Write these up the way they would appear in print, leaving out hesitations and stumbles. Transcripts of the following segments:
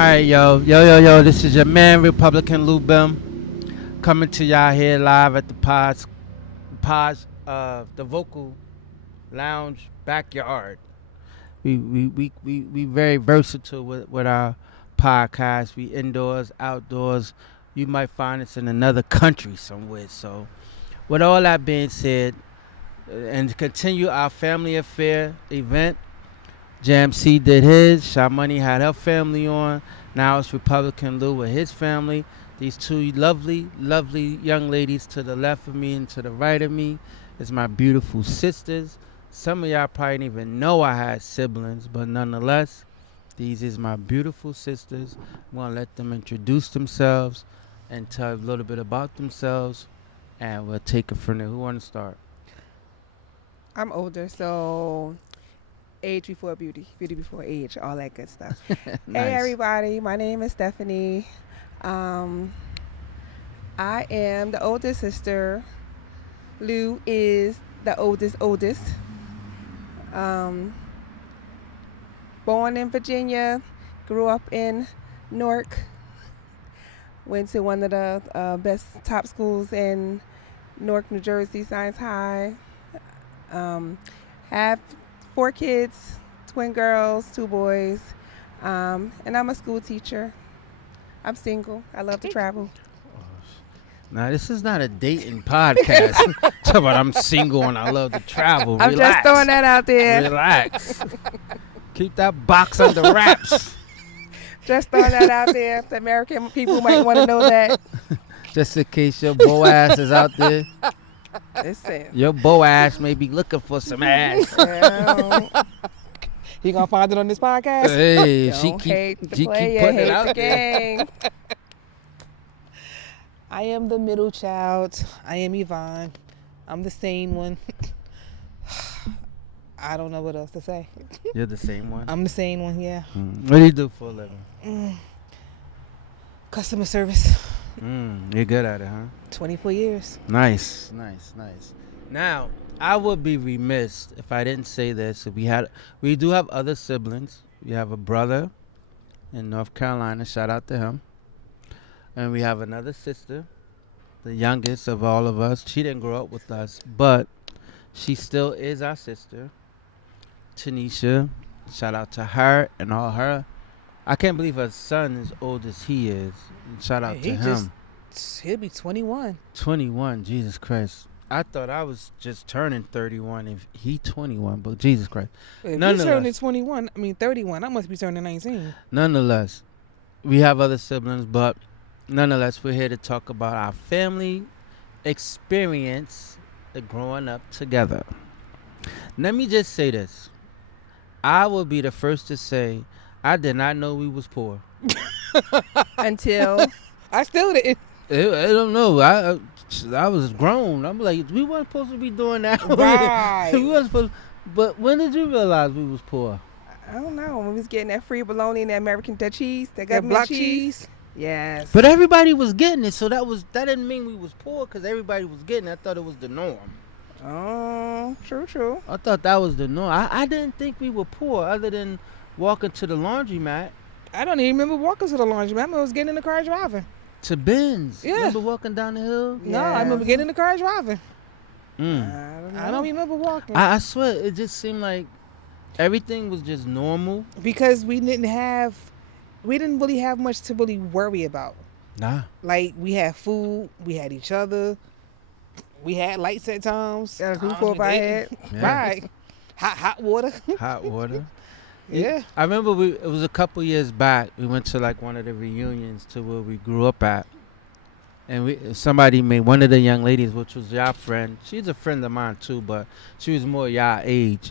right, yo. This is your man, Republican Lou Bim, coming to y'all here live at the the Vocal Lounge backyard. We very versatile with our podcast. We indoors, outdoors. You might find us in another country somewhere. So, with all that being said, and to continue our family affair event. Jam C did his. Sha Money had her family on. Now it's Republican Lou with his family. These two lovely, lovely young ladies to the left of me and to the right of me is my beautiful sisters. Some of y'all probably didn't even know I had siblings, but nonetheless, these is my beautiful sisters. I'm gonna let them introduce themselves and tell a little bit about themselves, and we'll take it from there. Who want to start? I'm older, so age before beauty, beauty before age, all that good stuff. Nice. Hey everybody, my name is Stephanie. I am the oldest sister. Lou is the oldest. Born in Virginia, grew up in Newark, went to one of the best top schools in Newark, New Jersey, Science High. Have 4 kids, twin girls, 2 boys, and I'm a school teacher. I'm single. I love to travel. Now, this is not a dating podcast. Talk about I'm single and I love to travel. I'm Relax. just throwing that out there. Relax. Keep that box under wraps. Just throwing that out there. The American people might want to know that. Just in case your beau ass is out there. Listen. Your beau ass may be looking for some ass. He gonna find it on this podcast? Hey, Don't hate the she keep player, putting it hate out the there. game. I am the middle child. I am Yvonne. I'm the sane one. I don't know what else to say. You're the same one? I'm the sane one, yeah. What do you do for a living? Customer service. You're good at it, huh? 24 years. Nice. Now, I would be remiss if I didn't say this. We do have other siblings. We have a brother in North Carolina. Shout out to him. And we have another sister, the youngest of all of us. She didn't grow up with us, but she still is our sister, Tanisha. Shout out to her and all her. I can't believe her son is old as he is. Shout out to him. He'll be 21. 21, Jesus Christ. I thought I was just turning 31 if he 21, but Jesus Christ. If he's Nonetheless. turning 31, I must be turning 19. Nonetheless, we have other siblings, but nonetheless, we're here to talk about our family experience of growing up together. Let me just say this. I will be the first to say I did not know we was poor. Until I still didn't. I don't know. I was grown. I'm like, we weren't supposed to be doing that. Right. We weren't supposed. But when did you realize we was poor? I don't know, when we was getting that free bologna and that cheese, that That government block cheese. cheese. Yes. But everybody was getting it, so that didn't mean we was poor because everybody was getting it. I thought it was the norm. Oh, true. I thought that was the norm. I didn't think we were poor other than walking to the laundromat. I don't even remember walking to the laundry. I remember I was getting in the car driving. To Ben's. Yeah. Remember walking down the hill? No, I remember Yes. getting in the car driving. Mm. I don't remember walking. I swear, it just seemed like everything was just normal. Because we didn't really have much to really worry about. Nah. Like, we had food, we had each other, we had lights at times. Got a roof times we over our didn't. head. Yeah. Right. Hot water. Hot water. Yeah. I remember it was a couple years back. We went to like one of the reunions to where we grew up at. And somebody made one of the young ladies, which was y'all friend. She's a friend of mine too, but she was more y'all age.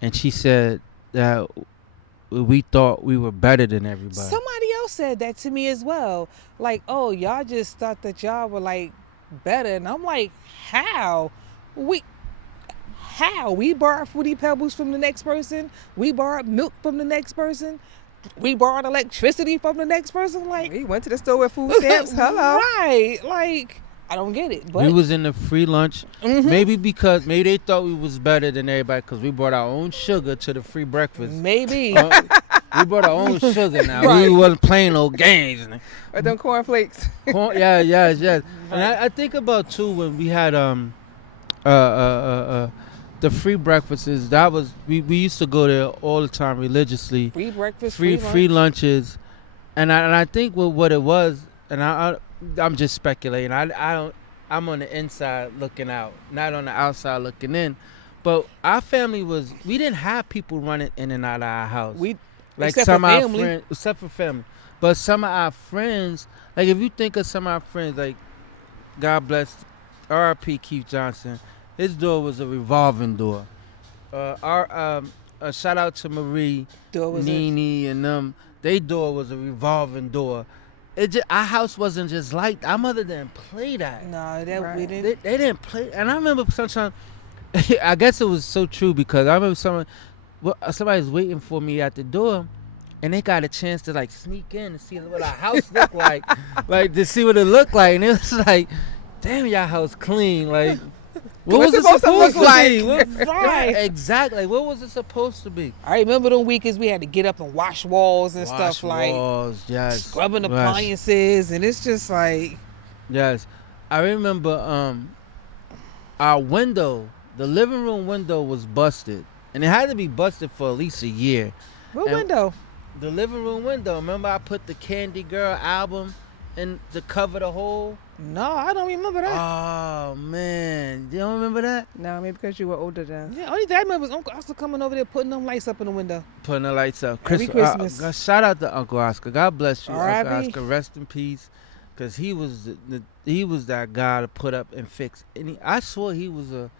And she said that we thought we were better than everybody. Somebody else said that to me as well. Like, oh, y'all just thought that y'all were like better. And I'm like, how? How? We borrowed Fruity Pebbles from the next person. We borrowed milk from the next person. We borrowed electricity from the next person. Like, We went to the store with food stamps. Hello. Right. Like, I don't get it. But We was in the free lunch. Mhm. Maybe they thought we was better than everybody because we brought our own sugar to the free breakfast. maybe. We brought our own sugar now. Right. We wasn't playing no games. Or them cornflakes. Yeah, yes. And I think about too when we had the free breakfasts. That was we used to go there all the time religiously. Free breakfast, Free lunches, and I think what it was, and I'm just speculating. I don't. I'm on the inside looking out, not on the outside looking in. But our family we didn't have people running in and out of our house. Like except some for of our family. friends, except for family. But some of our friends, like if you think of some of our friends, like God bless R.I.P. Keith Johnson, his door was a revolving door. Shout out to Marie, Door was Nene, and them. Their door was a revolving door. Our house wasn't just like that. Our mother didn't play that. No, that Right. we didn't. They didn't play. And I remember sometimes, I guess it was so true because I remember somebody's waiting for me at the door, and they got a chance to like sneak in and see what our house looked like to see what it looked like, and it was like, damn, y'all house clean. Like, what was it supposed to look like? Right. Exactly. What was it supposed to be? I remember them weekends we had to get up and wash walls and Wash stuff like walls, yes. scrubbing Yes. appliances, and it's just like Yes. I remember our window, the living room window was busted. And it had to be busted for at least a year. what And- window? The living room window. Remember I put the Candy Girl album in to cover the hole? No, I don't remember that. Oh man. You don't remember that? No, maybe because you were older then. Yeah, only thing I remember was Uncle Oscar coming over there putting them lights up in the window. Putting the lights up. Every Christmas. Shout out to Uncle Oscar. God bless you, R.I.P. Uncle Oscar. Rest in peace. Cause he was he was that guy to put up and fix. And I swore he was a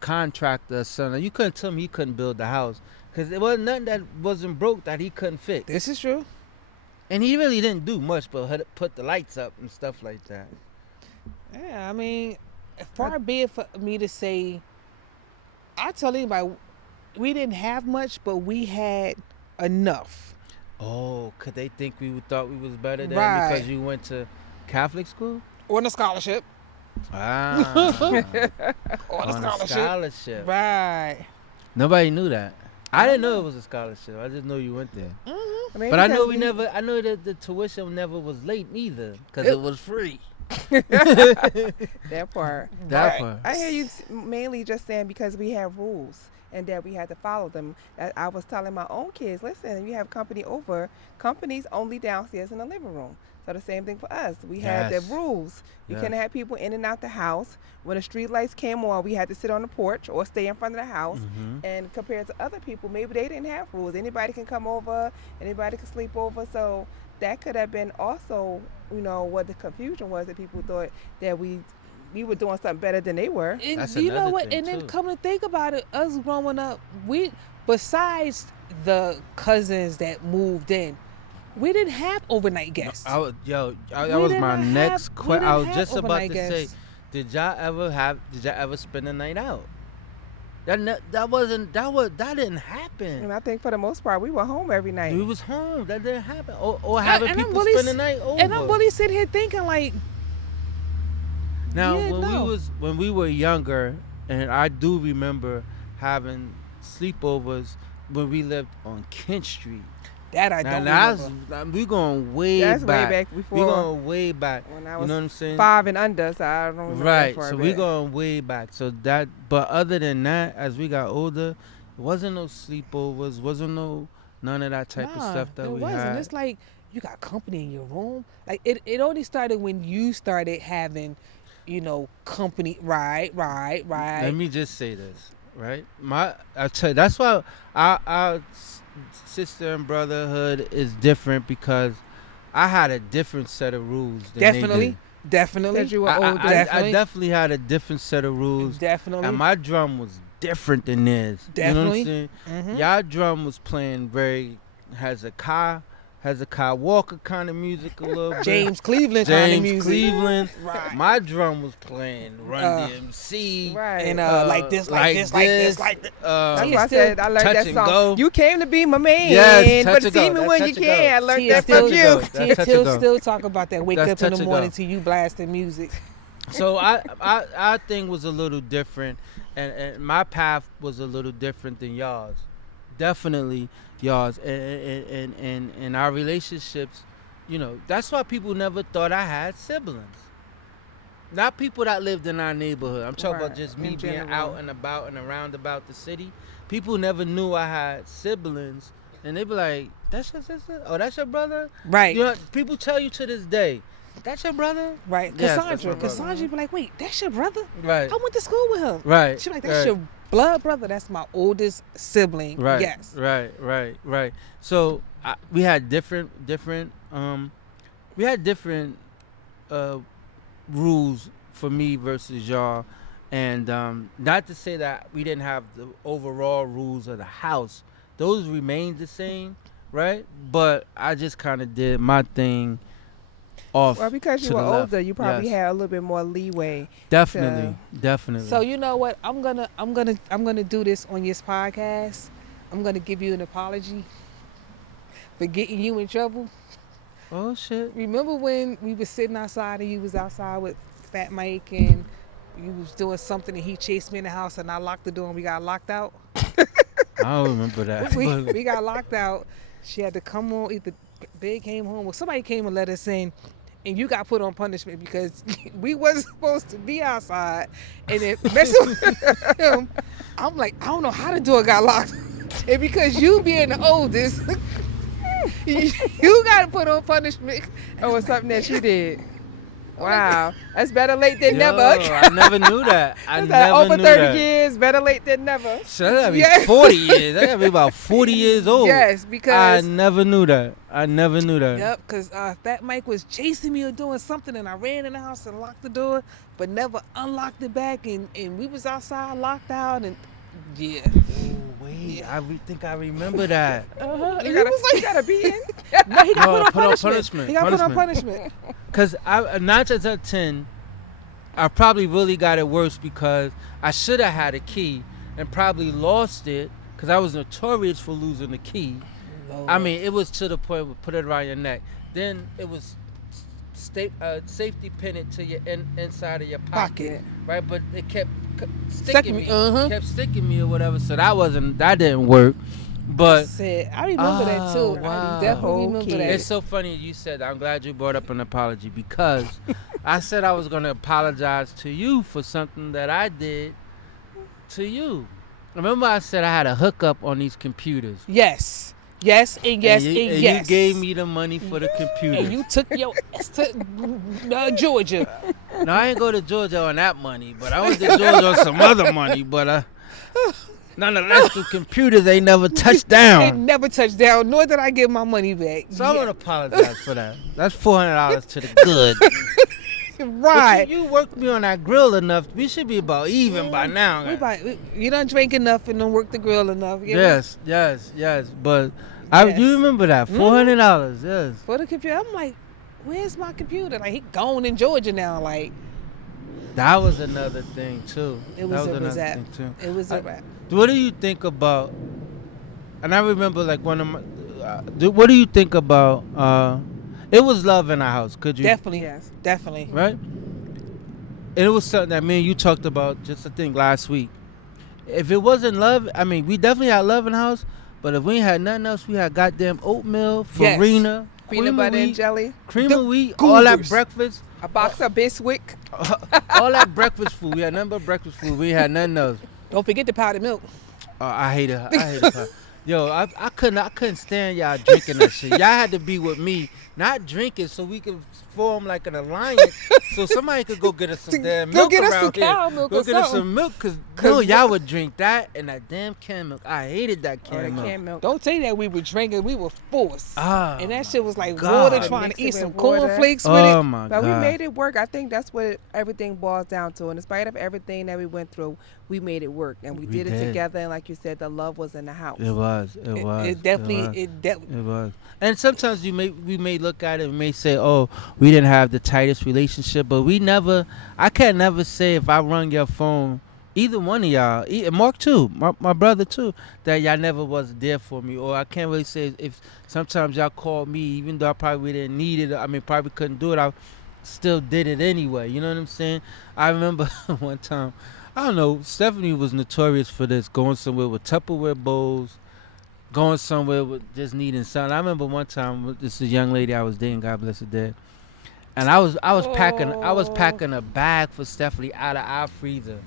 contractor or something. You couldn't tell me he couldn't build the house. Cause there wasn't nothing that wasn't broke that he couldn't fix. This is true. And he really didn't do much but put the lights up and stuff like that. Yeah, I mean, far be it for me to say, I tell anybody, we didn't have much, but we had enough. Oh, could they think thought we was better than Right. because you went to Catholic school? On a scholarship. Ah, On a on a scholarship. scholarship. Right. Nobody knew that. I didn't know it was a scholarship. I just know you went there. Mm-hmm. Maybe But I know because I know that the tuition never was late neither because it was free. that part. That Right. part. I hear you mainly just saying because we have rules and that we had to follow them. I was telling my own kids, listen, you have company over, companies only downstairs in the living room. So the same thing for us. We had the Yes. rules. You Yes. couldn't have people in and out the house. When the street lights came on, we had to sit on the porch or stay in front of the house. Mhm. And compared to other people, maybe they didn't have rules. Anybody can come over, anybody can sleep over. So that could have been also, what the confusion was, that people thought that we were doing something better than they were. And That's you know another what? thing, And then too. come to think about it, us growing up, we besides the cousins that moved in, we didn't have overnight guests. That was We my didn't next have- question. we I didn't was have just about overnight to say, guests. did y'all ever spend a night out? That didn't happen. And I think for the most part, we were home every night. We was home. That didn't happen. Or having and I'm people really spend the s- night over. And I'm really sitting here thinking like, Now, Yeah, no. when we were younger, and I do remember having sleepovers when we lived on Kent Street. that I Now, don't that's remember. we going way That's back. way back We before going way back. when I You was know what I'm saying? 5 and under, so I don't remember Right. that far So we back. going way back. So that, but other than that, as we got older, it wasn't no sleepovers, wasn't none of that type of Nah, stuff that it we wasn't. had. It's like you got company in your room. Like it only started when you started having, company. Right. Let me just say this, right? I tell you, that's why our sister and brotherhood is different because I had a different set of rules. Than they Definitely. did. Definitely. Because you were I older. Definitely. definitely had a different set of rules, Definitely. and my drum was different than theirs. You know what Definitely. I'm saying? Mhm. Y'all drum was playing Hezekiah Walker kind of music a little bit. James Cleveland kind of James music. Cleveland. Right. My drum was playing Run Uh, DMC. Right. And like this. That's Yeah, why I still said I learned Touch that and song. Go. You came to be my man, Yes, Touch but and see Go. me That's when Touch you and can. Go. I learned Tia that still from Touch and you. Go. Tia That's touch and go. still talk about that. Wake That's up in touch the and morning go. to you blasting music. So our thing was a little different, and my path was a little different than y'all's. definitely yours. And our relationships, that's why people never thought I had siblings. Not people that lived in our neighborhood. I'm talking about Right, just in me being general. out and about and around about the city. People never knew I had siblings, and they be like, "That's your sister? Oh, that's your brother?" Right. People tell you to this day, "That's your brother?" Right. Yes, that's my Cassandra. brother. Cassandra be like, wait, that's your brother? Right. I went to school with him. Right. She like, that's right. your blood brother. That's my oldest sibling. Right. Yes. Right. So we had different uh, rules for me versus y'all, and not to say that we didn't have the overall rules of the house; those remained the same, right? But I just kind of did my thing off. Well, because to you were the left. older, you probably Yes. had a little bit more leeway. Definitely. So you know what? I'm gonna do this on this podcast. I'm gonna give you an apology for getting you in trouble. Oh shit. Remember when we was sitting outside and you was outside with Fat Mike and you was doing something and he chased me in the house and I locked the door and we got locked out? I don't remember that. we got locked out. She had to come on. Either Big came home or somebody came and let us in, and you got put on punishment because we wasn't supposed to be outside. And then messing with him, I'm like, I don't know how the door got locked. And because you being the oldest, you got put on punishment. Oh, it's something that she did. Wow, that's better late than never. I never knew that. I It's like never over knew 30 that. years, better late than never. So that gotta be Yeah. 40 years. That gotta be about 40 years old. Yes, I because never knew that. I never knew that. yep, because Fat Mike was chasing me or doing something, and I ran in the house and locked the door, but never unlocked it back, and we was outside locked out, and yeah. Oh, wait. I think I remember that. You gotta be in. No, he got No, put on put on punishment. punishment, He got put on punishment. Because 9 times out of 10, I probably really got it worse because I should have had a key and probably lost it because I was notorious for losing the key. I mean, it was to the point where put it around your neck. Then it was safety pin it to your inside of your pocket, right? But it kept sticking me, kept sticking me or whatever. So that didn't work. But I remember that too. wow. I definitely remember Okay. that. it's so funny you said that. I'm glad you brought up an apology because I said I was going to apologize to you for something that I did to you. Remember I said I had a hookup on these computers. Yes, and yes, and and yes. you gave me the money for the computers. And you took your ass to Georgia. No, I ain't go to Georgia on that money, but I went to Georgia on some other money. But nonetheless, the computers ain't never touched It down. never touched down, nor did I get my money back. So I want to apologize for that. That's $400 to the good. Right. But you worked me on that grill enough. We should be about even by now. You done drank enough and done worked the grill enough. You know? Yes. But Yes. you remember that $400? Yes. For the computer, I'm like, where's my computer? Like he gone in Georgia now. Like That was another thing too. it was that a was another wrap. thing too. It was a wrap. What do you think about? And I remember like one of my. What do you think about? It was love in our house. Could you? Definitely, Yes. definitely. Right. And it was something that me and you talked about just I think last week. If it wasn't love, I mean, we definitely had love in the house. But if we ain't had nothing else, we had goddamn oatmeal, Yes. farina, Peanut butter and jelly, cream The of wheat, all that goobers. breakfast, a box of Bisquick. all that breakfast food. We had nothing but breakfast food. We ain't had nothing else. Don't forget the powdered milk. I hate it. Yo, I couldn't stand y'all drinking that shit. Y'all had to be with me, not drinking, so we could form like an alliance, so somebody could go get us some damn Go milk get us around some here. cow milk Go or get us something. some milk, cause y'all would drink that and that damn can milk. I hated that Or can the milk. canned milk. Don't say that we were drinking. We were forced. Ah, And that shit was like God. water, trying Mix to it eat some with water. cornflakes with Oh it. my But God. we made it work. I think that's what everything boils down to. And in spite of everything that we went through, we made it work. And we did it did. together. And like you said, the love was in the house. It was. It definitely. It was. And sometimes we may look at it and may say, oh, we didn't have the tightest relationship, but I can't never say if I rung your phone, either one of y'all, Mark too, my brother too, that y'all never was there for me. Or I can't really say if sometimes y'all called me, even though I probably didn't need it, I mean, probably couldn't do it, I still did it anyway. You know what I'm saying? I remember one time, I don't know, Stephanie was notorious for this, going somewhere with Tupperware bowls, going somewhere with just needing something. I remember one time this is a young lady I was dating, God bless her dead. And I was Oh. packing a bag for Stephanie out of our freezer.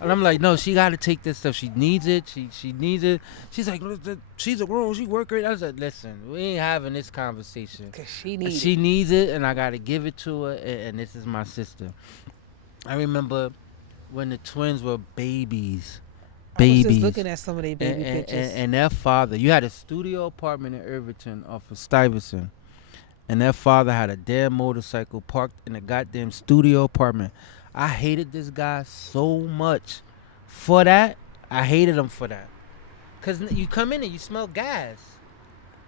And I'm like, no, she got to take this stuff. She needs it. She needs it. She's like, she's a grown, she work great. I was like, listen, we ain't having this conversation. Cause she needs She it. needs it, and I got to give it to her. And this is my sister. I remember when the twins were babies, I was just babies, looking at some of their baby pictures. and their father. You had a studio apartment in Irvington off of Stuyvesant, and their father had a damn motorcycle parked in a goddamn studio apartment. I hated this guy so much for that. I hated him for that. Cause you come in and you smell gas.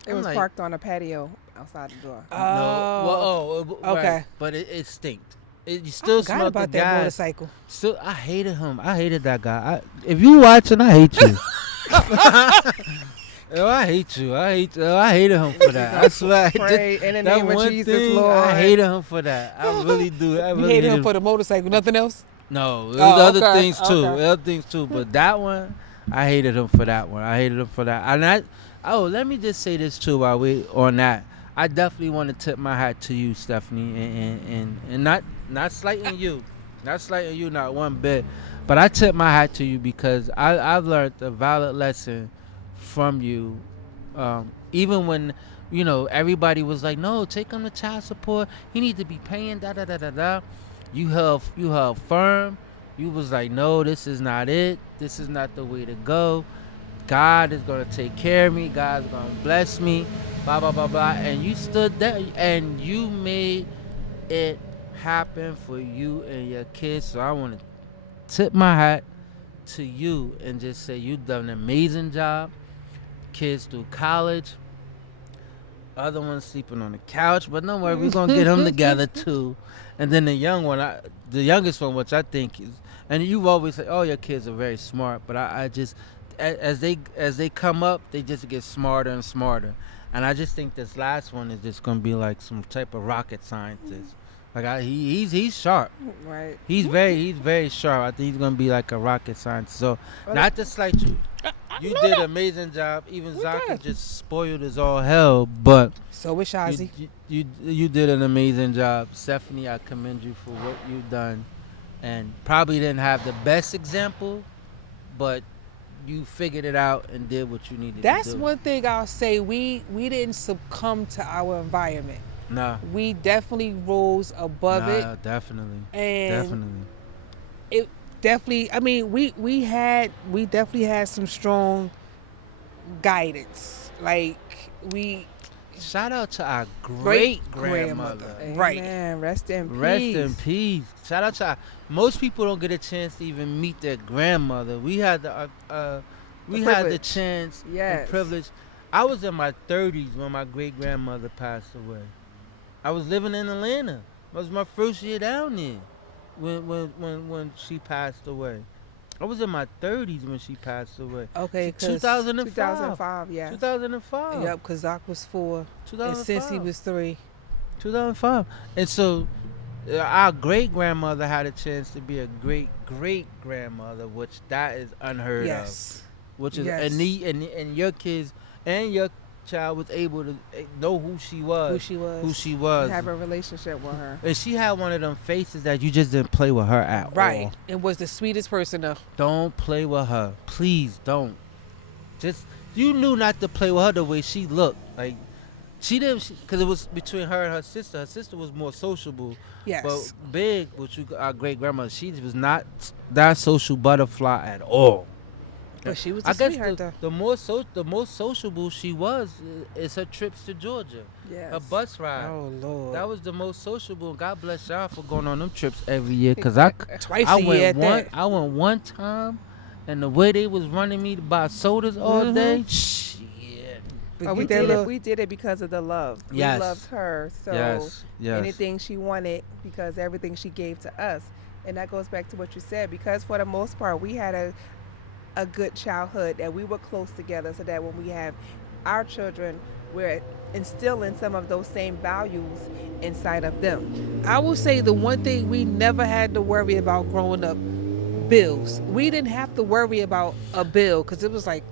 It I'm was like, parked on a patio outside the door. no, well, right, okay. but it stinked. You I still forgot smelled about the that gas. motorcycle. Still, I hated him. I hated that guy. If you watching, I hate you. Yo, I hate you. I hated him for that. I swear. Pray in the That name of one Jesus, thing, Lord. I hated him for that. I really do. I You really hated hate him for the motorcycle, nothing else? No, there's Oh, other okay, things too. okay. Other things too. But that one, I hated him for that one. I hated him for that. And let me just say this too while we on that. I definitely want to tip my hat to you, Stephanie, and not slighting you, not one bit. But I tip my hat to you because I've learned a valid lesson from you. Even when everybody was like, no, take him to child support. He needs to be paying da da da da da. You held firm. You was like, no, this is not it. This is not the way to go. God is gonna take care of me. God's gonna bless me. Blah blah blah blah. And you stood there and you made it happen for you and your kids. So I want to tip my hat to you and just say you've done an amazing job. Kids through college. Other ones sleeping on the couch, but don't worry, we're gonna get them together too. And then the young one, the youngest one, which I think is, and you've always said, oh, your kids are very smart, but I just, as they come up, they just get smarter and smarter. And I just think this last one is just gonna be like some type of rocket scientist. Like he's sharp. Right. He's very sharp. I think he's gonna be like a rocket scientist. So Well, not to slight you. You know did that. an amazing job. Even We Zaka did. just spoiled as all hell, but So is Shazi. you did an amazing job. Stephanie, I commend you for what you've done. And probably didn't have the best example, but you figured it out and did what you needed That's to do. one thing I'll say. We didn't succumb to our environment. Nah. We definitely rose above it, Definitely. and Definitely. it definitely. I mean, we definitely had some strong guidance. Like we Shout out to our great grandmother. Great-grandmother. Right. Amen. Rest in Rest peace. in peace. Shout out to most people don't get a chance to even meet their grandmother. We had the privilege. chance Yes. and privilege. I was in my 30s when my great grandmother passed away. I was living in Atlanta. It was my first year down there when she passed away. I was in my 30s when she passed away. Okay, 'cause 2005. 2005, yes. 2005. Yep, because Zach was 4, and 2005. since he was 3. 2005. And so our great grandmother had a chance to be a great grandmother, which that is unheard Yes. of. Which is Yes. and your kids and your child was able to know who she was. Who she was. Have a relationship with her. And she had one of them faces that you just didn't play with her at Right. all. And was the sweetest person though. Don't play with her. Please don't. Just you knew not to play with her the way she looked. Like she didn't, because it was between her and her sister. Her sister was more sociable. Yes. But Big, which our great grandmother, she was not that social butterfly at all. But she was a I guess sweetheart though. the most sociable she was is her trips to Georgia, Yes. her bus ride. Oh Lord. That was the most sociable. God bless y'all for going on them trips every year. Cause I Twice I a year went at one that. I went one time, and the way they was running me to buy sodas all Mhm. day, shit. But Oh, we get that did little- it. We did it because of the love. Yes. We loved her. So Yes, yes. anything she wanted, because everything she gave to us, and that goes back to what you said. Because for the most part, we had a good childhood, and we were close together, so that when we have our children, we're instilling some of those same values inside of them. I will say the one thing we never had to worry about growing up, bills. We didn't have to worry about a bill because it was like,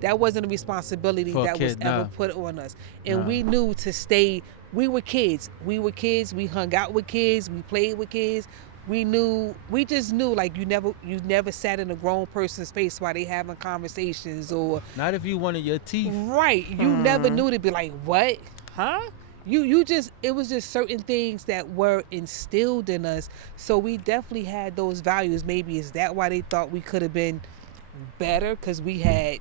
That wasn't a responsibility For a that was kid, ever nah. put on us. And Nah. we knew to stay. We were kids. We were kids. We hung out with kids. We played with kids. We just knew, like, you never sat in a grown person's face while they having conversations, or Not if you wanted your teeth. right, you never knew to be like, what, huh? You just, it was just certain things that were instilled in us. So we definitely had those values. Maybe is that why they thought we could have been better, because we had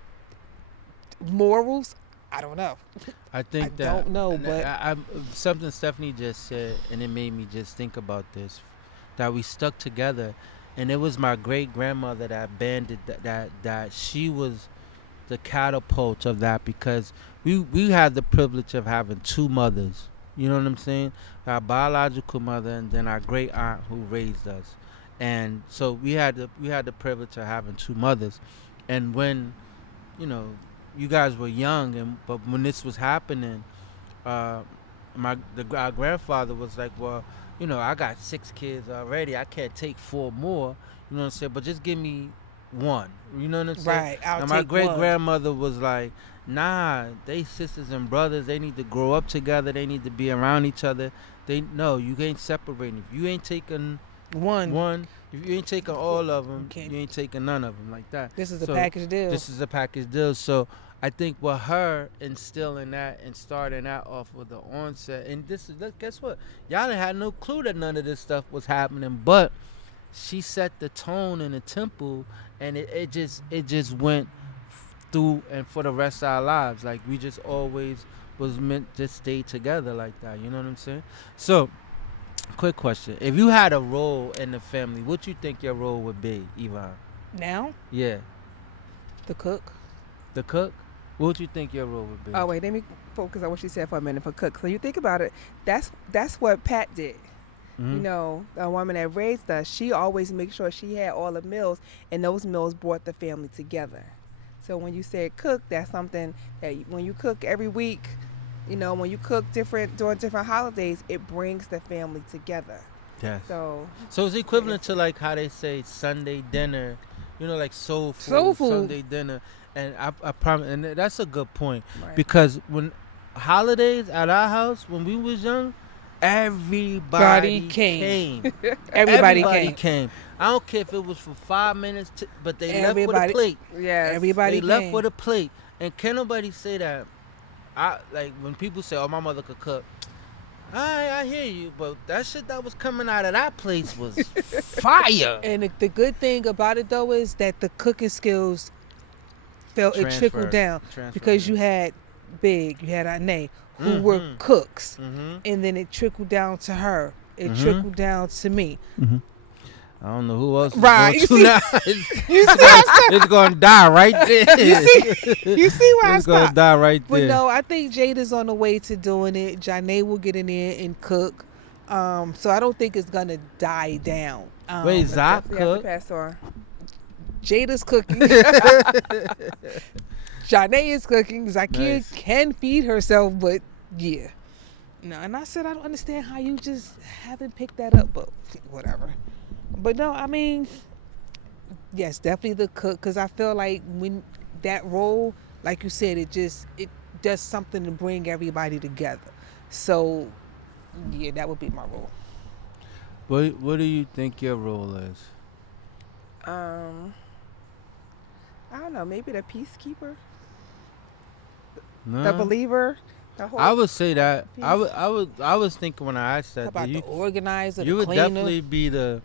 morals? I don't know. I think I that don't know, and but- something Stephanie just said, and it made me just think about this, that we stuck together, and it was my great grandmother that banded that she was the catapult of that, because we had the privilege of having two mothers. You know what I'm saying? Our biological mother, and then our great aunt who raised us, and so we had the privilege of having two mothers, and when, you know, you guys were young, but when this was happening, our grandfather was like, well, you know, I got 6 kids already. I can't take 4 more. You know what I'm saying? But just give me one. You know what I'm saying? Right, I'll And my take great one. grandmother was like, nah, they sisters and brothers. They need to grow up together. They need to be around each other. You ain't separating. If you ain't taking one, if you ain't taking all of them, can't- you ain't taking none of them, like that. This is a So, package deal. This is a package deal. So I think with her instilling that and starting that off with the onset, and guess what? Y'all didn't have no clue that none of this stuff was happening, but she set the tone in the temple, and it just went through and for the rest of our lives. Like, we just always was meant to stay together like that. You know what I'm saying? So, quick question: if you had a role in the family, what you think your role would be, Yvonne? Now, Yeah, the cook. the cook. What would you think your role would be? Oh wait, let me focus on what she said for a minute for cook. So you think about it, that's what Pat did. Mhm. You know, a woman that raised us, she always made sure she had all the meals, and those meals brought the family together. So when you said cook, that's something that when you cook every week, you know, when you cook during different holidays, it brings the family together. Yes. So So it's equivalent to like how they say Sunday dinner, you know, like soul food, Soul food. Sunday dinner, and I promise, and that's a good point, right. because when holidays at our house when we was young, everybody came. came. Everybody, came. came. I don't care if it was for 5 minutes, but they left with a Everybody- plate. yes, Everybody They left came. with a plate, and can nobody say that? I like when people say, "Oh, my mother could cook." I hear you, but that shit that was coming out of that place was fire. And the good thing about it though is that the cooking skills it trickled down, because you had Big, you had Ane, who were Mhm. cooks, Mm-hmm. and then it trickled down to her. It Mhm. trickled down to me. I don't know who else is Right, going you to see- now. It's going to die right there. You see where I It's going to stopped? die right But there. no, I think Jada's on the way to doing it. Janae will get in there and cook. So I don't think it's gonna die down. Wait, Zach Definitely have to cook? pass on. Jada's cooking. Janae is cooking. Zakia Nice. can feed herself, but yeah. No, and I said I don't understand how you just haven't picked that up, but whatever. But no, I mean, yes, definitely the cook, because I feel like when that role, like you said, it does something to bring everybody together. So yeah, that would be my role. What do you think your role is? I don't know, maybe the peacekeeper, No? the believer, the whole. I would say that. Peace. I was thinking when I asked How that, about you, the organizer, you the would cleaner? definitely be the.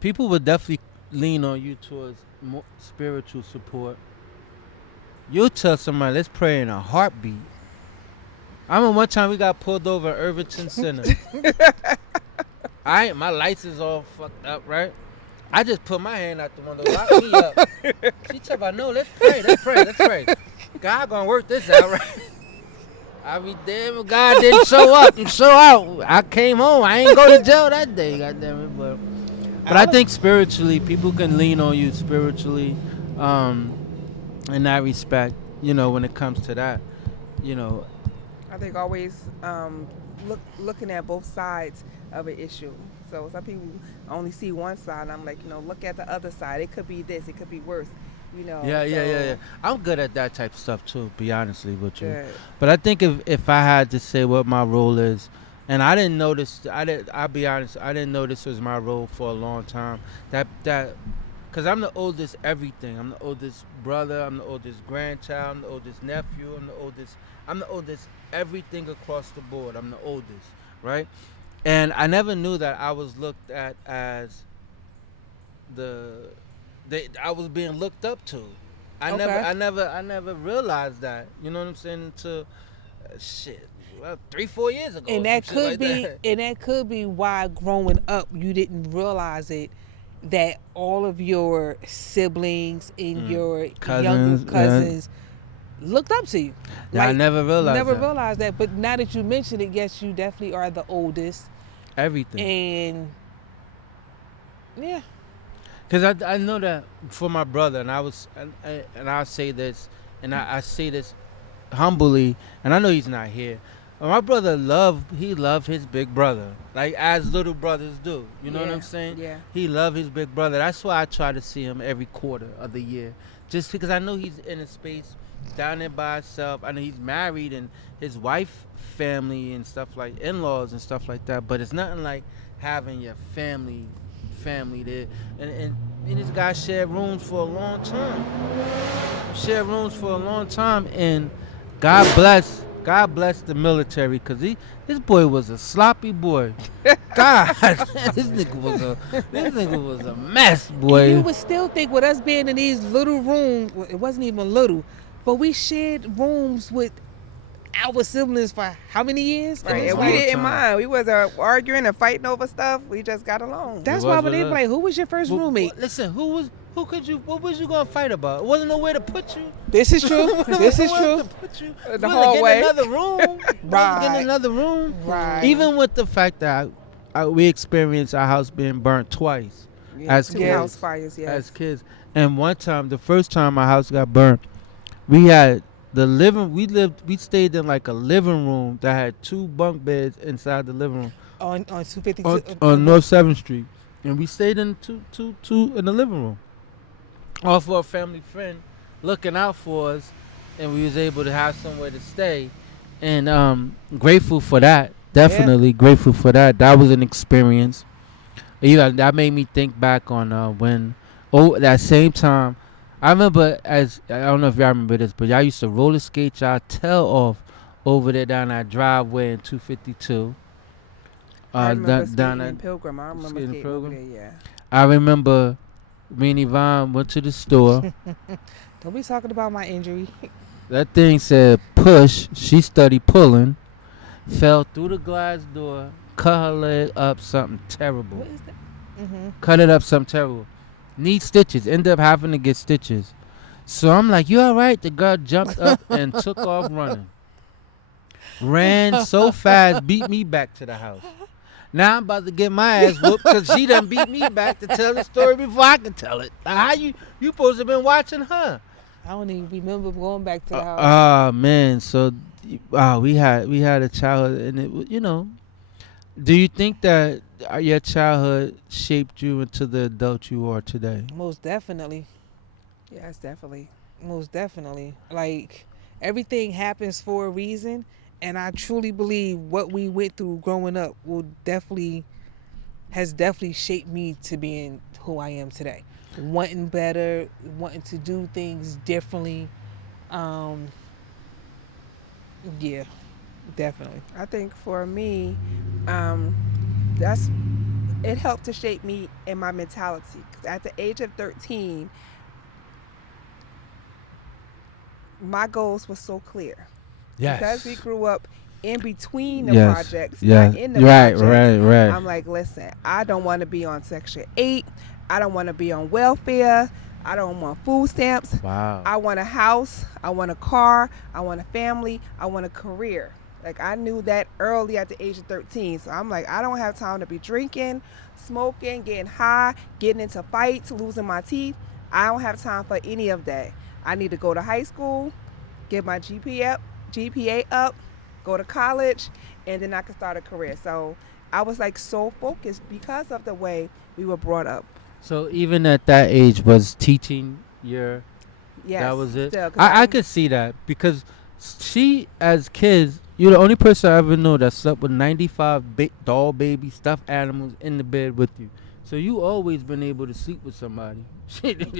People would definitely lean on you towards more spiritual support. You'll tell somebody, let's pray in a heartbeat. I remember one time we got pulled over at Irvington Center. My lights is all fucked up, right? I just put my hand out the window, lock me up. She told me, no, let's pray. God gonna work this out, right? I be damn if God didn't show up and show out. I came home. I ain't go to jail that day, goddamn it. But I think spiritually, people can lean on you spiritually, in that respect. You know, when it comes to that, you know, I think always looking at both sides of an issue. So some people only see one side, and I'm like, look at the other side. It could be this, it could be worse. you know. Yeah. So, I'm good at that type of stuff too. Be honestly with you. good. But I think if I had to say what my role is, and I didn't notice, I'll be honest, I didn't know this was my role for a long time. Cause I'm the oldest everything. I'm the oldest brother. I'm the oldest grandchild. I'm the oldest nephew. I'm the oldest everything across the board. I'm the oldest, right? And I never knew that I was looked at as the, I was being looked up to. Okay. I never realized that. You know what I'm saying? Until shit, well, 3 4 years ago, And or some that shit like could be that. and that could be why growing up you didn't realize it, that all of your siblings and your younger Cousins, cousins looked up to you. Yeah, I never realized Never that. realized that. But now that you mention it, yes, you definitely are the oldest. Everything. And yeah. Because I know that for my brother, and I say this, and I say this humbly, and I know he's not here. But my brother he loved his big brother, like as little brothers do. You know what Yeah, I'm saying? yeah. He loved his big brother. That's why I try to see him every quarter of the year, just because I know he's in a space down there by himself. I know he's married and his wife, family, and stuff like in-laws and stuff like that. But it's nothing like having your family there, and these guys shared rooms for a long time. Shared rooms for a long time, and God bless the military, cause this boy was a sloppy boy. God, this nigga was a mess, And you boy. would still think with us being in these little rooms, well, it wasn't even little, but we shared rooms with our siblings for how many years? Right. it's And we All like, the didn't time. mind. We wasn't arguing and fighting over stuff. We just got along. that's It why was when they what be it like, who was your first roommate? Listen, what was you gonna fight about? It wasn't nowhere to put you. This is true. This is Nowhere true. to put you. In the You wasn't hallway. getting another room. You wasn't Right. getting another room. Right. Even with the fact that we experienced our house being burnt twice Yeah, as two kids. house fires, yes. As kids. And one time, the first time my house got burnt, we had we stayed in like a living room that had two bunk beds inside the living room On 252. on North 7th Street. And we stayed in two in the living room. All for a family friend looking out for us, and we was able to have somewhere to stay. And grateful for that. Definitely grateful for that. That was an experience. That made me think back on when that same time. I remember I don't know if y'all remember this, but y'all used to roller skate y'all tail off over there down that driveway in 252. I remember down skating that in Pilgrim. I remember skating skating over there, Pilgrim? yeah. I remember me and Yvonne went to the store. Don't be talking about my injury. That thing said push. She started pulling, fell through the glass door, cut her leg up something terrible. What is that? Mm-hmm. Cut it up something terrible. Need stitches. End up having to get stitches. So I'm like, you all right? The girl jumped up and took off running. Ran so fast, beat me back to the house. Now I'm about to get my ass whooped because she done beat me back to tell the story before I can tell it. Now, how you supposed to have been watching her? I don't even remember going back to the house. Oh man, so we had a childhood, and it do you think that your childhood shaped you into the adult you are today? Most definitely. Yes, definitely. Most definitely. Like, everything happens for a reason, and I truly believe what we went through growing up has definitely shaped me to being who I am today. Wanting better, wanting to do things differently. Yeah, definitely. I think for me, it helped to shape me in my mentality. 'Cause at the age of 13, my goals were so clear. Because we grew up in between the projects, not in the projects. Right. I'm like, listen, I don't want to be on Section 8. I don't want to be on welfare. I don't want food stamps. Wow. I want a house. I want a car. I want a family. I want a career. Like, I knew that early at the age of 13. So I'm like, I don't have time to be drinking, smoking, getting high, getting into fights, losing my teeth. I don't have time for any of that. I need to go to high school, get my GPA up, go to college, and then I can start a career. So I was like so focused because of the way we were brought up. So even at that age, was teaching your Yes, That was it. still, 'cause I could see that because she, as kids, you're the only person I ever know that slept with 95 doll baby stuffed animals in the bed with you. So you always been able to sleep with somebody.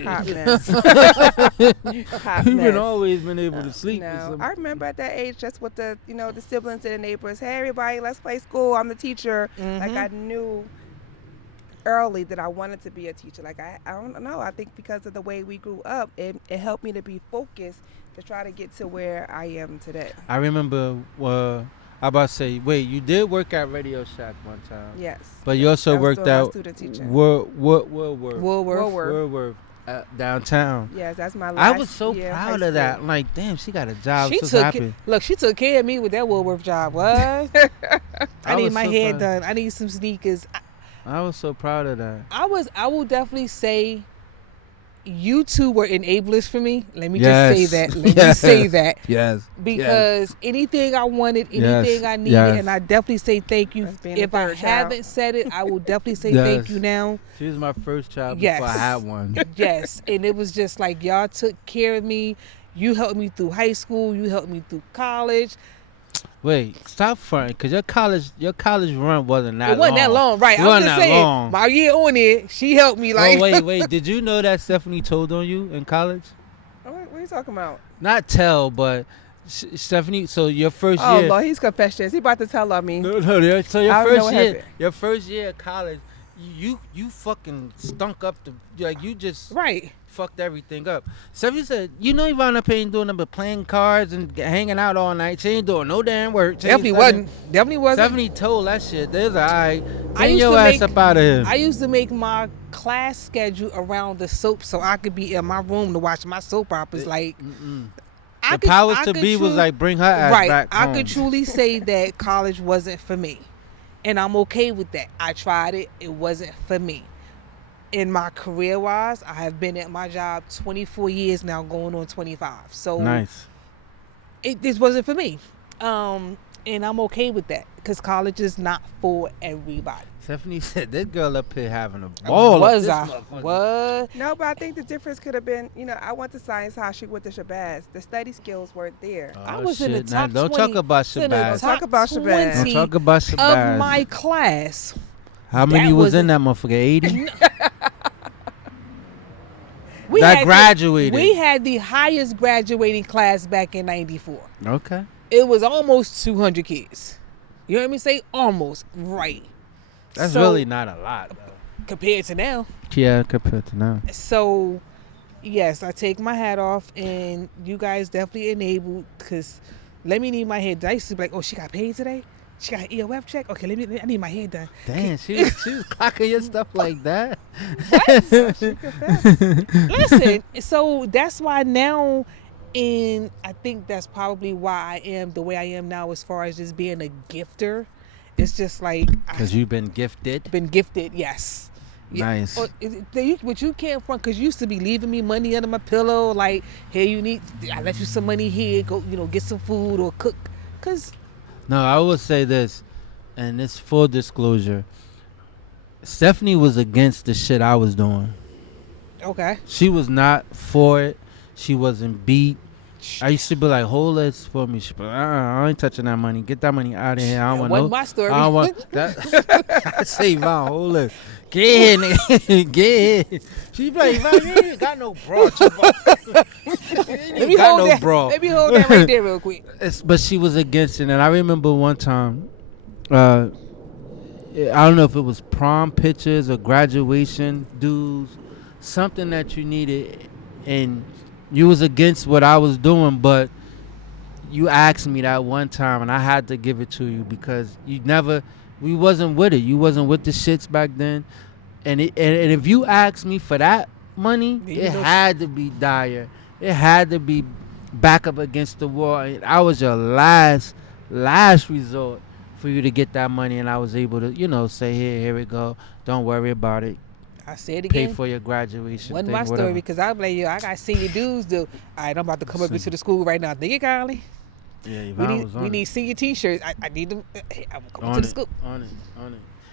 Hot mess. Hot You've mess. always been able to sleep with No, somebody. I remember at that age, just with the the siblings and the neighbors. Hey, everybody, let's play school. I'm the teacher. Like I knew early that I wanted to be a teacher. Like I don't know. I think because of the way we grew up, it helped me to be focused to try to get to where I am today. I remember. I about to say, wait, you did work at Radio Shack one time. Yes. But you also That was worked during my out student teaching. Woolworth. Downtown. Yes, that's my I last was so year of proud high of that. school. I'm like, damn, she got a job. She So took happy. look. She took care of me with that Woolworth job. What? I need was my so hair proud. done. I need some sneakers. I was so proud of that. I will definitely say you two were enablers for me. Let me Yes. just say that. Let me Yes. say that. Yes. Because anything I wanted, anything Yes. I needed, Yes. and I definitely say thank you. That's being If the I third child. haven't said it, I will definitely say Yes. thank you now. She was my first child Yes. before I had one. Yes. And it was just like y'all took care of me. You helped me through high school. You helped me through college. Wait, stop fronting, cause your college run wasn't that long. It wasn't that long, right? It I'm wasn't just that saying. long. My year on it, she helped me like. Oh wait, did you know that Stephanie told on you in college? What are you talking about? Not tell, but Stephanie. So your first Oh year. Lord, he's confessions. He about to tell on me. No, so your I don't know first what year, happened. your first year of college, you fucking stunk up you just Right. fucked everything up. Stephanie said, Ivana ain't doing nothing but playing cards and hanging out all night. She ain't doing no damn work. She ain't Definitely studying. wasn't. Definitely wasn't. Stephanie told that shit. There's alright. I Bring used your to ass make- up out of here. I used to make my class schedule around the soap so I could be in my room to watch my soap operas. Like, The powers to be was like, bring her ass right. back I home. could truly say that college wasn't for me, and I'm okay with that. I tried it; it wasn't for me. In my career wise, I have been at my job 24 years now, going on 25. So Nice. this wasn't for me, and I'm okay with that because college is not for everybody. Stephanie said, this girl up here having a ball. Was up I? this motherfucker." What? No, but I think the difference could have been, I went to Science High, she went to Shabazz. The study skills weren't there. I Oh, was in the shit. Now, top don't 20. talk about in the Shabazz. top Talk about Shabazz. Don't 20 talk about Shabazz. of my class. How many that was was in a- that motherfucker? 80? We That had graduated. We had the highest graduating class back in '94. Okay. It was almost 200 kids. You heard me say almost, right? That's So, really not a lot, though. compared to now. Yeah, compared to now. So, yes, I take my hat off, and you guys definitely enabled. Cause let me need my hair done. I used to be like, oh, she got paid today. She got an EOF check. Okay, I need my hair done. Damn, she was clocking your stuff like that. Listen, so that's why now, and I think that's probably why I am the way I am now as far as just being a gifter. It's just like Because you've been gifted. I've been gifted, yes. Nice. But you can't front because you used to be leaving me money under my pillow. Like, here, I left you some money here. Go, get some food or cook. Because No, I will say this, and it's full disclosure. Stephanie was against the shit I was doing. okay. She was not for it. She wasn't beat. I used to be like, hold this for me. She'd be like, I ain't touching that money. Get that money out of here. I don't want wasn't no. my story. I don't want that. I say, Yvonne, hold this. Get here, nigga. Get here. She be like, Yvonne, you ain't got no bra. Let me got hold no that. bra. Let me hold that right there real quick. But she was against it. And I remember one time, I don't know if it was prom pictures or graduation dues, something that you needed, and you was against what I was doing, but you asked me that one time, and I had to give it to you because we wasn't with it. You wasn't with the shits back then, and if you asked me for that money, it had to be dire. It had to be back up against the wall. I was your last resort for you to get that money, and I was able to, say, here we go. Don't worry about it. I said it Pay again. for your graduation. Wasn't thing, my story whatever. because I'm like, I got senior dudes. All right, I'm about to come up into the school right now. Think it, Kylie. Yeah, We Yvonne need was on we it. need senior T-shirts. I need them. I'm coming On to the it, school. on it.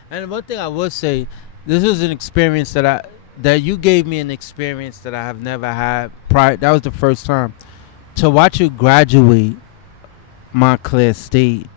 And one thing I would say, this was an experience that that you gave me an experience that I have never had prior. That was the first time to watch you graduate Montclair State.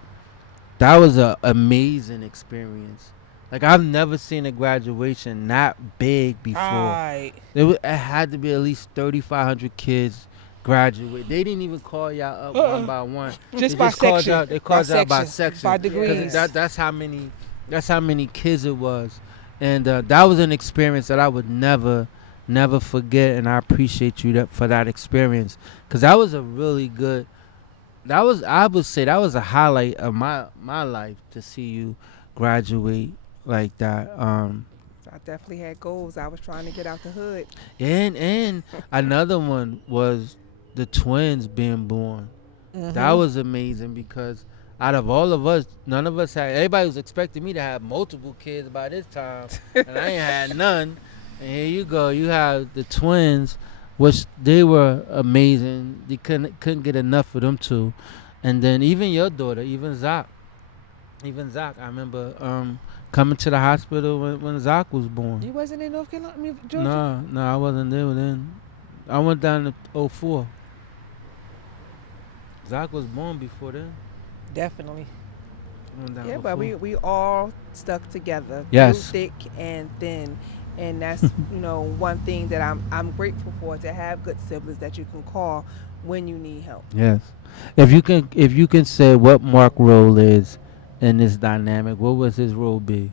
That was a amazing experience. Like I've never seen a graduation that big before. Right. It had to be at least 3,500 kids graduate. They didn't even call y'all up one by one. Just They by just called section. out. They called out by section, section. by 'Cause degrees. that's how many. That's how many kids it was, and that was an experience that I would never forget. And I appreciate you for that experience, because that was a really good. That was, I would say, that was a highlight of my life to see you graduate like that. I definitely had goals. I was trying to get out the hood. And another one was the twins being born. That was amazing because out of all of us, none of us had. Everybody was expecting me to have multiple kids by this time, and I ain't had none. And here you go, you have the twins, which they were amazing. They couldn't get enough of them two, and then even your daughter, even Zach. I remember coming to the hospital when Zach was born. You wasn't in North Carolina, Georgia? No, I wasn't there then. I went down to 04. Zach was born before then. Definitely. I went down Yeah, 04. but we all stuck together. Yes. Through thick and thin. And that's one thing that I'm grateful for, to have good siblings that you can call when you need help. Yes. If you can say what Mark's role is in this dynamic, what would his role be?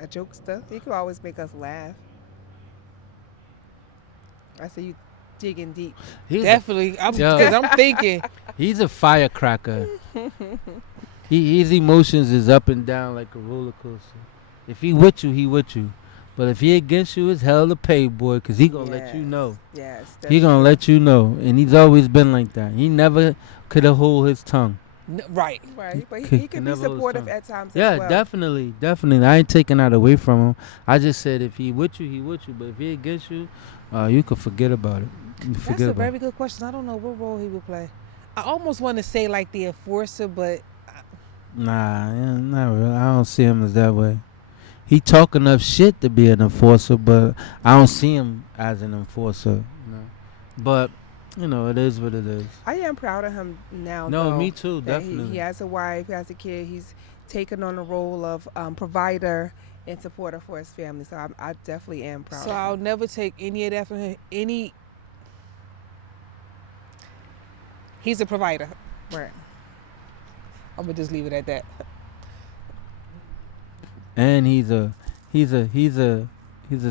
A jokester. He could always make us laugh. I see you digging deep. Definitely. Yo. Because I'm thinking. He's a firecracker. His emotions is up and down like a roller coaster. If he with you, he with you. But if he against you, it's hell to pay, boy, because he going to let you know. Yes. He going to let you know. And he's always been like that. He never could have hold his tongue. Right. Right. But Could he can be never hold his supportive tongue. at times Yeah, as well. definitely. I ain't taking that away from him. I just said if he with you, he with you. But if he against you, you could forget about it. That's a very good question. I don't know what role he would play. I almost want to say like the enforcer, but Nah, not really. I don't see him as that way. He talk enough shit to be an enforcer, but I don't see him as an enforcer. But it is what it is. I am proud of him now. No, though, me too, that definitely. He has a wife, he has a kid. He's taken on the role of provider and supporter for his family. So I definitely am proud. so of I'll him. never take any of that from him. He's a provider. Right. I'm gonna just leave it at that. And he's a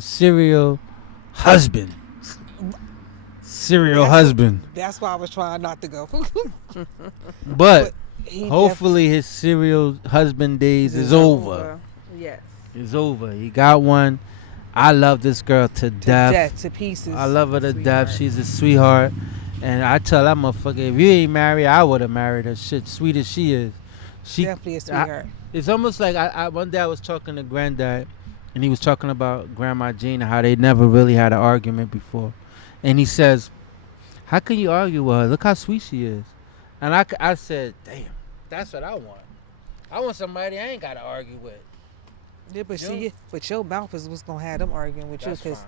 serial husband. Serial husband. That's why I was trying not to go. But he hopefully his serial husband days is over. Yes. It's over. He got one. I love this girl to death. to pieces. I love her to Sweetheart. death. She's a sweetheart. And I tell that motherfucker, if you ain't married, I would have married her. Shit, sweet as she is. She, Definitely a sweetheart. it's almost like one day I was talking to Granddad, and he was talking about Grandma Jean and how they never really had an argument before. And he says, how can you argue with her? Look how sweet she is. And I said, damn, that's what I want. I want somebody I ain't got to argue with. Yeah, but Yo. see, but your mouth is what's gonna have them arguing with That's you, because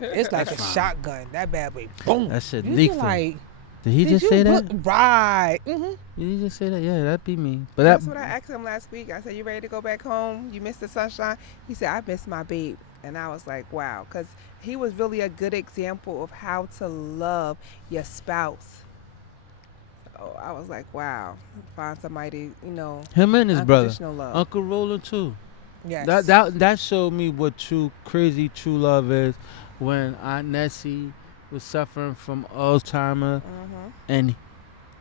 fine. it's like That's a fine. shotgun. That bad boy, boom. That shit You be lethal. like, Did he did just you say look that? right? Mm-hmm. Did he just say that? Yeah, that'd be me. But That's that, what I asked him last week. I said, "You ready to go back home? You missed the sunshine?" He said, "I miss my babe," and I was like, "Wow," because he was really a good example of how to love your spouse. So I was like, "Wow, find somebody, him and his brother, unconditional love." Uncle Roland too. Yes. That showed me what crazy true love is. When Aunt Nessie was suffering from Alzheimer's, Mm-hmm. and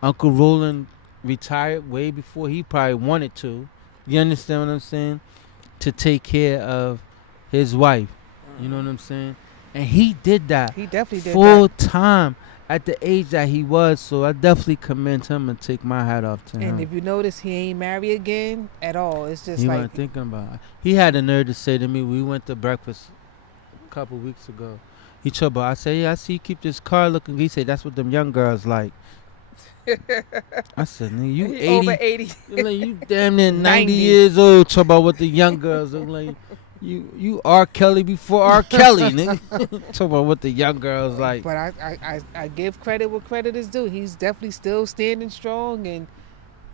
Uncle Roland retired way before he probably wanted to. You understand what I'm saying? To take care of his wife. You know what I'm saying? And he did that He definitely did full that. time at the age that he was. So I definitely commend him and take my hat off to him. And if you notice, he ain't married again at all. It's just He like wasn't thinking about it. He had the nerve to say to me, we went to breakfast a couple weeks ago. He told me, I said, yeah, I see you keep this car looking. He said, that's what them young girls like. I said, nigga, you He over 80. 80. Like, you damn near 90 90. years old. Talk about what the young girls are like. You R. Kelly before R. Kelly, nigga. Talk about what the young girls like. But I give credit where credit is due. He's definitely still standing strong, and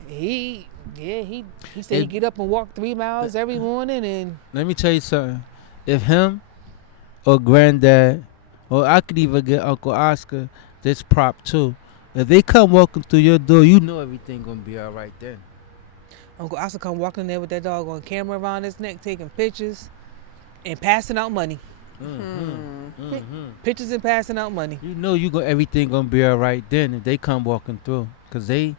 he said he It- get up and walk 3 miles every morning, and Let me tell you something. If him or granddad, or I could even get Uncle Oscar this prop too. If they come walking through your door, you know everything gonna be all right then. Uncle Oscar come walking in there with that dog on camera around his neck, taking pictures and passing out money. Pictures and passing out money. You know everything gonna be all right then if they come walking through, cause they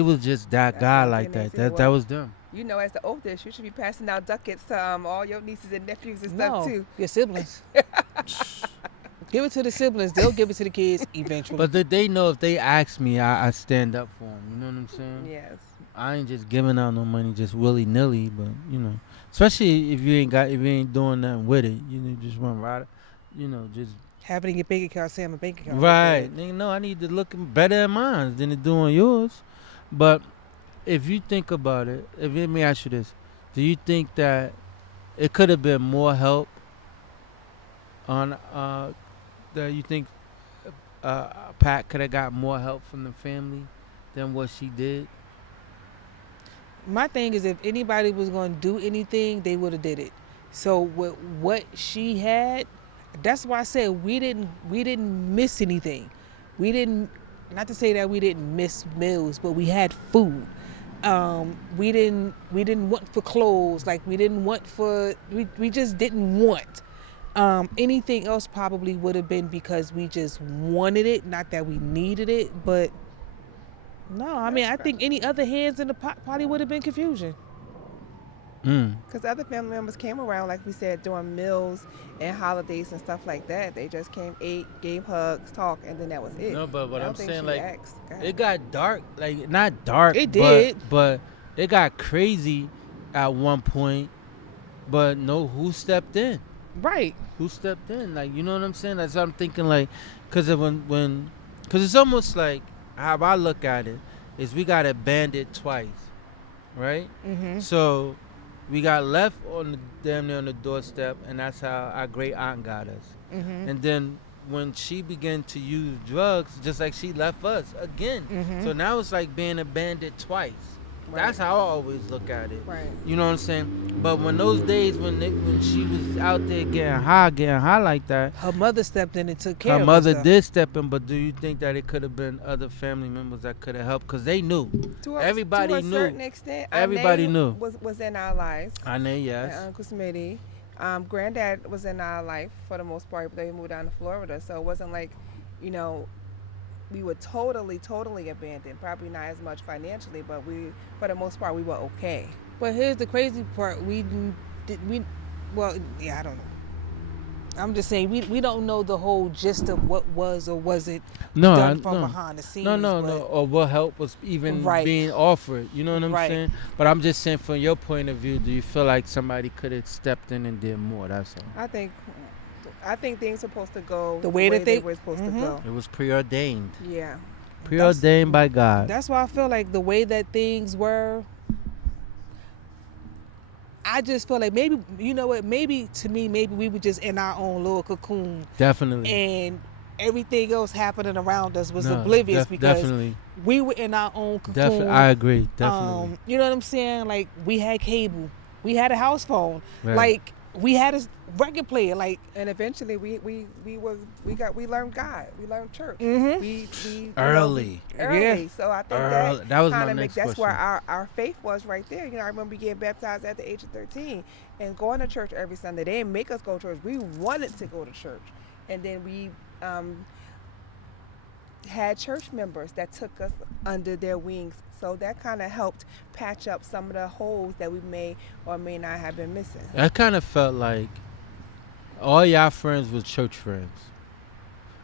was just that That's guy one like thing they that. say, That well, was them. You know, as the oldest, you should be passing out ducats to all your nieces and nephews and No, stuff too. your siblings. Give it to the siblings. They'll give it to the kids eventually. But they know if they ask me, I stand up for them. You know what I'm saying? Yes. I ain't just giving out no money just willy nilly, but you know, especially if you ain't doing nothing with it, you know, just run right, you know, just Have it in your bank account, say I'm a bank account. right. Nigga, no, I need to look better at mine than it do on yours. But if you think about it, let me ask you this: do you think that it could have been more help on that you think Pat could have got more help from the family than what she did? My thing is, if anybody was going to do anything, they would have did it. So with what she had, that's why I said we didn't miss anything. We didn't, not to say that we didn't miss meals, but we had food. We didn't want for clothes, like we didn't want for, we just didn't want. Anything else probably would have been because we just wanted it, not that we needed it. But no, I mean, I think any other hands in the pot probably would have been confusion. Because other family members came around, like we said, during meals and holidays and stuff like that. They just came, ate, gave hugs, talked, and then that was it. No, but what I I'm don't think saying, she like, asked. God. it got dark, like not dark. It did. but it got crazy at one point. But no, who stepped in? Right. Who stepped in? Like, you know what I'm saying? That's what I'm thinking. Like, cause cause it's almost like how I look at it is we got abandoned twice, right? Mm-hmm. So we got left on the damn near on the doorstep, and that's how our great aunt got us. Mm-hmm. And then when she began to use drugs, just like she left us again. Mhm. So now it's like being abandoned twice. Right. That's how I always look at it. Right. You know what I'm saying? But when those days when she was out there getting high like that, Her mother stepped in and took care her of mother stuff. did step in. But do you think that it could have been other family members that could have helped? Because they knew. Everybody to a knew. certain extent, Everybody Ane knew. was in our lives. I know, And yes. Uncle Smitty. Granddad was in our life for the most part, but they moved down to Florida. So it wasn't like, you know, we were totally abandoned. Probably not as much financially, but for the most part, we were okay. But here's the crazy part: I don't know. I'm just saying we don't know the whole gist of what was or wasn't No, done from no. behind the scenes. No, but or what help was even Right. being offered. You know what I'm Right. saying? But I'm just saying, from your point of view, do you feel like somebody could have stepped in and did more? That's all. I think things are supposed to go The way that they they- were supposed Mhm. to go. It was preordained. Yeah. Preordained by God. That's why I feel like the way that things were. I just feel like maybe, you know what, maybe to me, maybe we were just in our own little cocoon Definitely. and everything else happening around us was No, oblivious because definitely. we were in our own cocoon. Definitely. I agree. Definitely. You know what I'm saying? Like, we had cable, we had a house phone, Right. like we had a record player, like. And eventually we learned God. We learned church. Mhm. We Early. early. Yeah. So I think Early. That was my kind of next that's where question. our faith was right there. You know, I remember getting baptized at the age of 13 and going to church every Sunday. They didn't make us go to church. We wanted to go to church, and then we had church members that took us under their wings. So that kind of helped patch up some of the holes that we may or may not have been missing. I kind of felt like all y'all friends was church friends.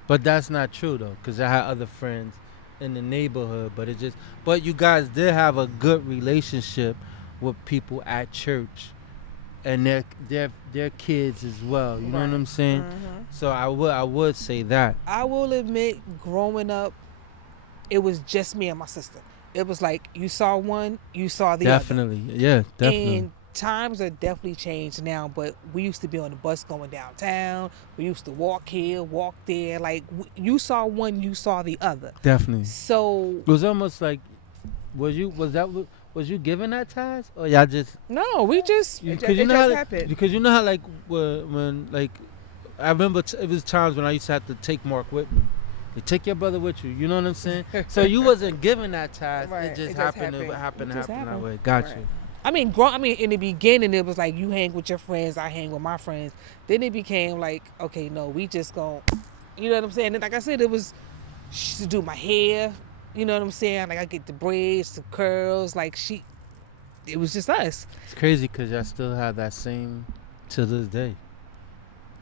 But that's not true, though, because I had other friends in the neighborhood. But you guys did have a good relationship with people at church and their kids as well. You know what I'm saying? Mhm. So I would say that. I will admit, growing up, it was just me and my sister. It was like you saw one, you saw the Definitely. Yeah, other. definitely. And times are definitely changed now, but we used to be on the bus going downtown. We used to walk here, walk there. Like you saw one, you saw the other. Definitely. So It was almost like, was you given that task, or y'all just no, we just It because you just know how happened. because you know how like when like I remember it was times when I used to have to take Mark with me. You take your brother with you. You know what I'm saying? So you wasn't given that task. Right, It just it just happened. It happened. happened. It just That happened. way. Got Right. you. I mean, in the beginning, it was like you hang with your friends, I hang with my friends. Then it became like, okay, no, we just gon', you know what I'm saying? And like I said, it was she used to do my hair, you know what I'm saying? Like I get the braids, the curls, like it was just us. It's crazy because y'all still have that same to this day.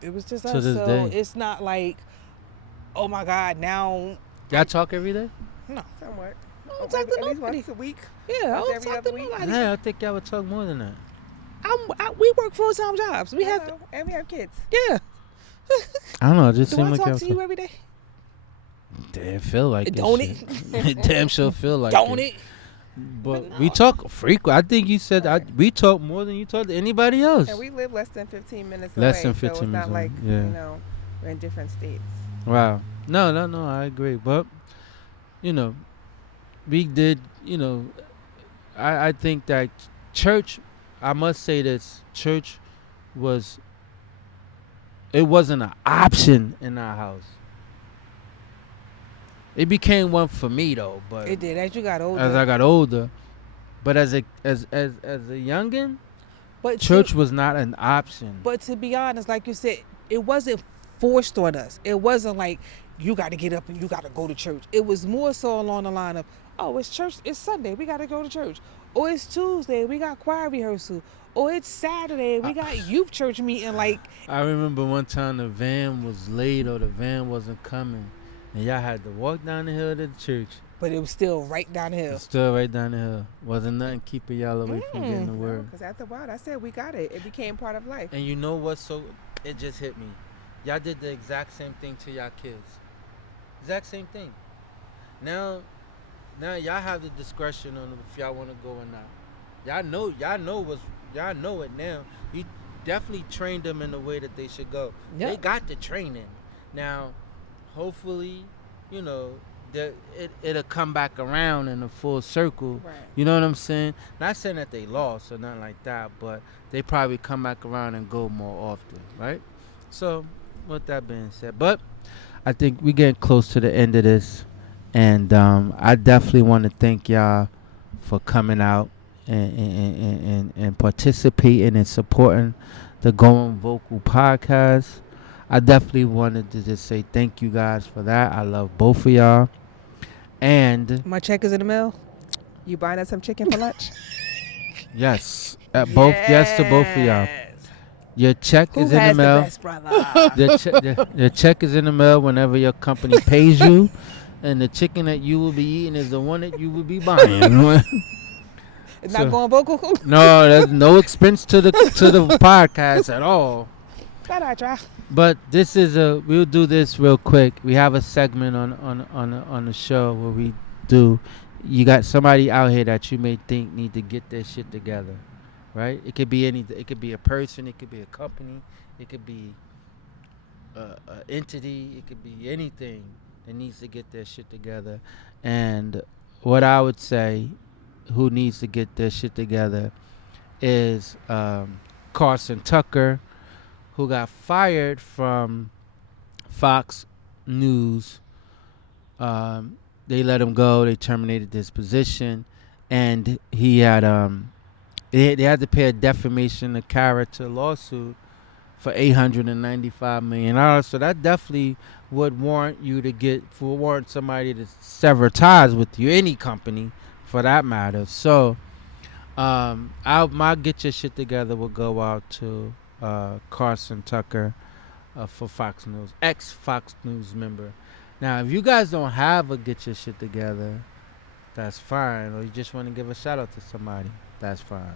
It was just To us. this So day. it's not like, oh my God, now Y'all talk every day? Somewhat. I don't talk to At least nobody. once a week. Yeah, I Once don't every talk other to week. nobody. Yeah, I think y'all would talk more than that. We work full-time jobs. We have, Hello. And we have kids. yeah. I don't know. It just Do seemed I like talk y'all to you every day? Damn, feel like it. Don't shit. It damn sure feel like Don't it. it? But But we no. talk frequent. I think you said Right. we talk more than you talk to anybody else. And we live less than 15 minutes Less away. than So 15 it's minutes not like, away, yeah. you know, we're in different states. Wow. No. I agree. But you know, we did. You know, I think that church. I must say this: church was. It wasn't an option in our house. It became one for me though, but It did. As you got older. as I got older, but as a youngin, but church was not an option. But to be honest, like you said, it wasn't forced on us. It wasn't like you got to get up and you got to go to church. It was more so along the line of, oh, it's church. It's Sunday. We got to go to church. Or it's Tuesday. We got choir rehearsal. Or it's Saturday. We got youth church meeting. Like, I remember one time the van was late or the van wasn't coming, and y'all had to walk down the hill to the church. but it was still right down the hill. It's still right down the hill. Wasn't nothing keeping y'all away from getting the word. Because after a while, I said we got it. It became part of life. And you know what? So it just hit me. Y'all did the exact same thing to y'all kids. Exact same thing. Now y'all have the discretion on if y'all want to go or not. Y'all know it now. You definitely trained them in the way that they should go. Yep. They got the training. Now, hopefully, you know, it'll come back around in a full circle. Right. You know what I'm saying? Not saying that they lost or nothing like that, but they probably come back around and go more often, right? So, with that being said, but I think we're getting close to the end of this, and I definitely want to thank y'all for coming out and participating and supporting the Going Vocal podcast. I definitely wanted to just say thank you guys for that. I love both of y'all. And My check is in the mail. You buying us some chicken for lunch? yes, yes to both of y'all. Yes. Your check Who is in the has the mail. best brother? The check is in the mail whenever your company pays you, and the chicken that you will be eating is the one that you will be buying. It's So- not going vocal. No, there's no expense to the podcast at all. Thought I try. But this is we'll do this real quick. We have a segment on the show where we do. You got somebody out here that you may think need to get their shit together, right? It could be anything. It could be a person. It could be a company. It could be a entity. It could be anything that needs to get their shit together. And what I would say, who needs to get their shit together, is Carson Tucker, who got fired from Fox News. They let him go. They terminated his position, and he had they had to pay a defamation of character lawsuit for $895 million. So that definitely would warrant you to warrant somebody to sever ties with you, any company for that matter. So my Get Your Shit Together will go out to Carson Tucker for Fox News, ex-Fox News member. Now, if you guys don't have a Get Your Shit Together, that's fine. Or you just want to give a shout out to somebody, that's fine.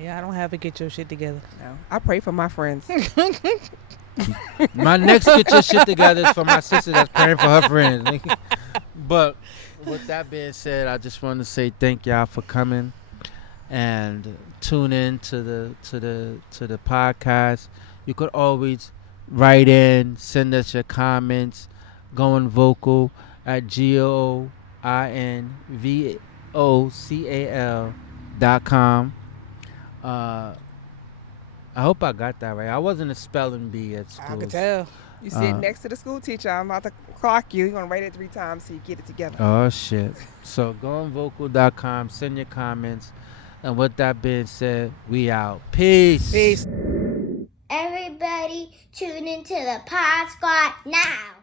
Yeah, I don't have to get your shit together. No. I pray for my friends. My next Get Your Shit Together is for my sister that's praying for her friends. But with that being said, I just want to say thank y'all for coming and tune in to the podcast. You could always write in, send us your comments, going vocal at GOINVOCAL.com. I hope I got that right. I wasn't a spelling bee at school. I could tell. You sit next to the school teacher. I'm about to clock you. You're going to write it 3 times so you get it together. Oh, shit. So goingvocal.com, send your comments. And with that being said, we out. Peace. Peace. Everybody tune into the Pod Squad now.